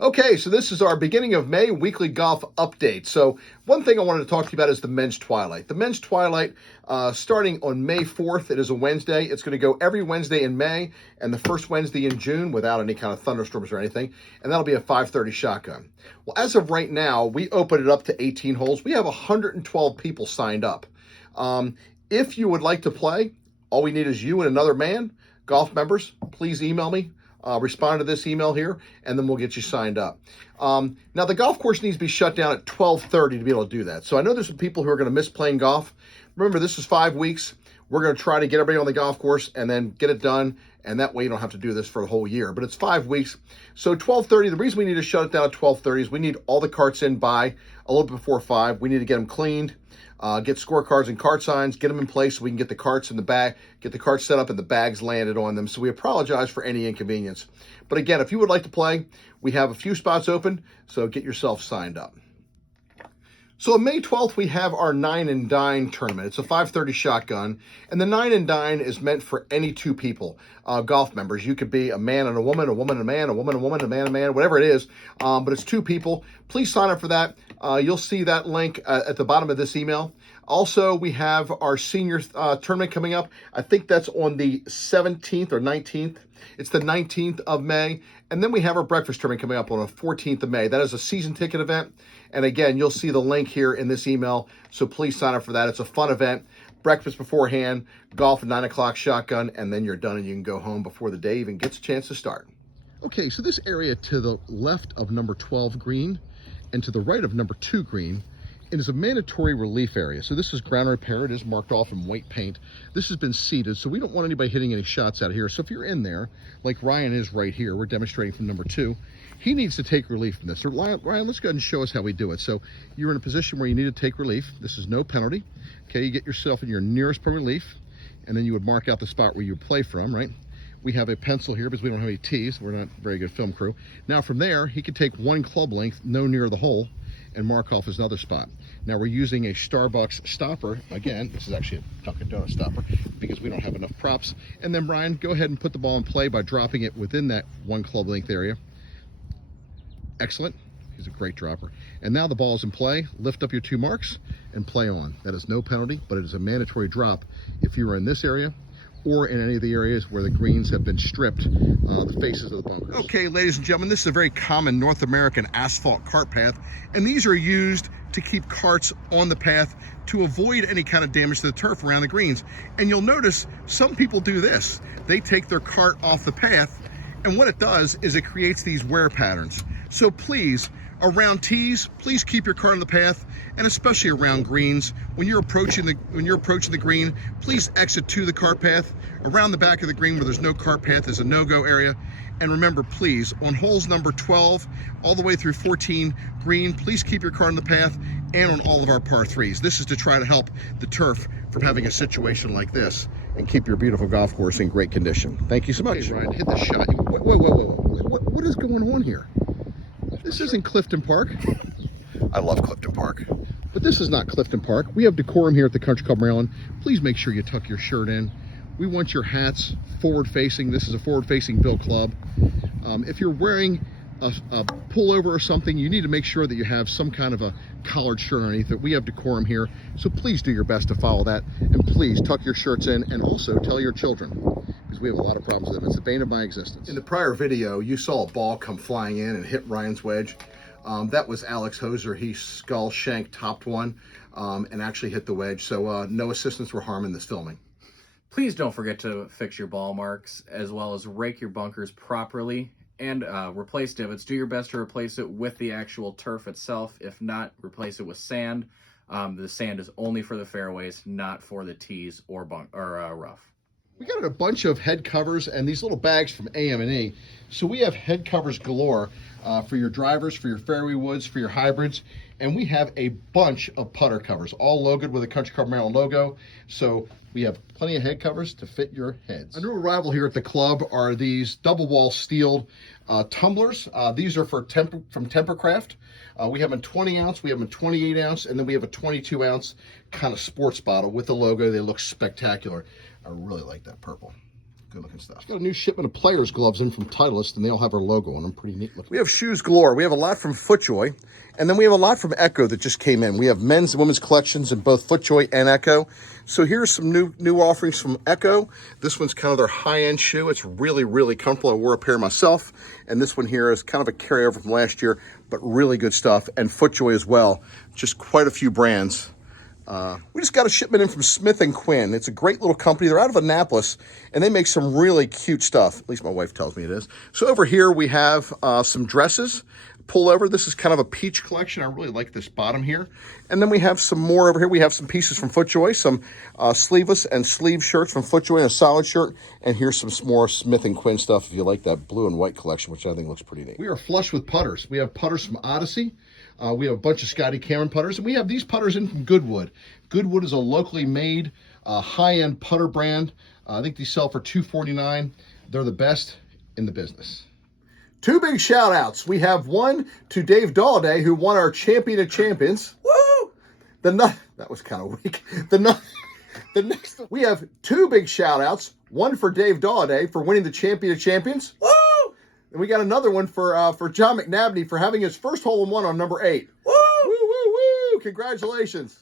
Okay, so this is our beginning of May weekly golf update. So one thing I wanted to talk to you about is the men's Twilight. The men's Twilight, starting on May 4th, it is a Wednesday. It's going to go every Wednesday in May and the first Wednesday in June without any kind of thunderstorms or anything. And that'll be a 5:30 shotgun. Well, as of right now, we opened it up to 18 holes. We have 112 people signed up. If you would like to play, all we need is you and another man. Golf members, please email me. Respond to this email here, and then we'll get you signed up. Now, the golf course needs to be shut down at 12:30 to be able to do that. So I know there's some people who are going to miss playing golf. Remember, this is 5 weeks. We're going to try to get everybody on the golf course and then get it done, and that way you don't have to do this for the whole year. But it's 5 weeks. So 12:30, the reason we need to shut it down at 12:30 is we need all the carts in by a little bit before 5. We need to get them cleaned. Get scorecards and cart signs, get them in place so we can get the carts in the bag, get the carts set up and the bags landed on them. So we apologize for any inconvenience. But again, if you would like to play, we have a few spots open, so get yourself signed up. So on May 12th, we have our 9 and Dine tournament. It's a 5:30 shotgun, and the 9 and Dine is meant for any two people, golf members. You could be a man and a woman and a man, a woman and a woman, a man and a man, whatever it is, but it's two people. Please sign up for that. You'll see that link at the bottom of this email. Also, we have our senior tournament coming up. I think that's on the 17th or 19th. It's the 19th of May. And then we have our breakfast tournament coming up on the 14th of May. That is a season ticket event. And again, you'll see the link here in this email. So please sign up for that. It's a fun event. Breakfast beforehand, golf at 9 o'clock shotgun, and then you're done and you can go home before the day even gets a chance to start. Okay, so this area to the left of number 12 green and to the right of number 2 green, it is a mandatory relief area. So this is ground repair. It is marked off in white paint. This has been seeded, so we don't want anybody hitting any shots out of here. So if you're in there, like Ryan is right here, we're demonstrating from number 2, he needs to take relief from this. So Ryan, let's go ahead and show us how we do it. So you're in a position where you need to take relief. This is no penalty. Okay, you get yourself in your nearest point of relief, and then you would mark out the spot where you would play from, right? We have a pencil here because we don't have any tees. We're not a very good film crew. Now from there, he could take one club length, no near the hole, and mark off his another spot. Now we're using a Starbucks stopper. Again, this is actually a Dunkin' Donuts stopper because we don't have enough props. And then Brian, go ahead and put the ball in play by dropping it within that one club length area. Excellent. He's a great dropper. And now the ball is in play. Lift up your 2 marks and play on. That is no penalty, but it is a mandatory drop if you are in this area or in any of the areas where the greens have been stripped, the faces of the bunkers. Okay, ladies and gentlemen, this is a very common North American asphalt cart path, and these are used to keep carts on the path to avoid any kind of damage to the turf around the greens. And you'll notice some people do this. They take their cart off the path, and what it does is it creates these wear patterns. So please, around tees, please keep your cart on the path, and especially around greens. When you're approaching the green, please exit to the cart path. Around the back of the green where there's no cart path is a no-go area. And remember, please, on holes number 12 all the way through 14 green, please keep your cart on the path, and on all of our par 3s. This is to try to help the turf from having a situation like this and keep your beautiful golf course in great condition. Thank you so much. Okay, Ryan, hit the shot. What is going on here? This isn't Clifton Park. I love Clifton Park. But this is not Clifton Park. We have decorum here at the Country Club Maryland. Please make sure you tuck your shirt in. We want your hats forward-facing. This is a forward-facing bill club. If you're wearing a pullover or something, you need to make sure that you have some kind of a collared shirt underneath it. We have decorum here, so please do your best to follow that. And please tuck your shirts in, and also tell your children, because we have a lot of problems with them. It's the bane of my existence. In the prior video, you saw a ball come flying in and hit Ryan's wedge. That was Alex Hoser. He skull shank topped one and actually hit the wedge. So no assistance or harm in this filming. Please don't forget to fix your ball marks, as well as rake your bunkers properly and replace divots. Do your best to replace it with the actual turf itself. If not, replace it with sand. The sand is only for the fairways, not for the tees or rough. We got a bunch of head covers and these little bags from AM&E. So we have head covers galore for your drivers, for your fairway woods, for your hybrids. And we have a bunch of putter covers, all logoed with a Country Club Maryland logo. So we have plenty of head covers to fit your heads. A new arrival here at the club are these double wall steel tumblers. These are from Tempercraft. We have them in 20 ounce, we have them in 28 ounce, and then we have a 22 ounce kind of sports bottle with the logo. They look spectacular. I really like that purple. Good looking stuff. Got a new shipment of players' gloves in from Titleist, and they all have our logo on them. Pretty neat looking. We have shoes galore. We have a lot from FootJoy, and then we have a lot from Echo that just came in. We have men's and women's collections in both FootJoy and Echo. So here's some new offerings from Echo. This one's kind of their high-end shoe. It's really, really comfortable. I wore a pair myself, and this one here is kind of a carryover from last year, but really good stuff. And FootJoy as well. Just quite a few brands. We just got a shipment in from Smith & Quin. It's a great little company. They're out of Annapolis, and they make some really cute stuff. At least my wife tells me it is. So over here we have some dresses. Pullover. This is kind of a peach collection. I really like this bottom here. And then we have some more over here. We have some pieces from FootJoy, some sleeveless and sleeve shirts from FootJoy and a solid shirt. And here's some more Smith & Quin stuff if you like that blue and white collection, which I think looks pretty neat. We are flush with putters. We have putters from Odyssey. We have a bunch of Scotty Cameron putters, and we have these putters in from Goodwood. Goodwood is a locally made, high-end putter brand. I think these sell for $249. They're the best in the business. Two big shout-outs. We have one to Dave Dawday, who won our Champion of Champions. Woo! That was kind of weak. The next, we have two big shout-outs. One for Dave Dawday for winning the Champion of Champions. Woo! And we got another one for John McNabney for having his first hole-in-one on number 8. Woo! Woo, woo, woo! Congratulations.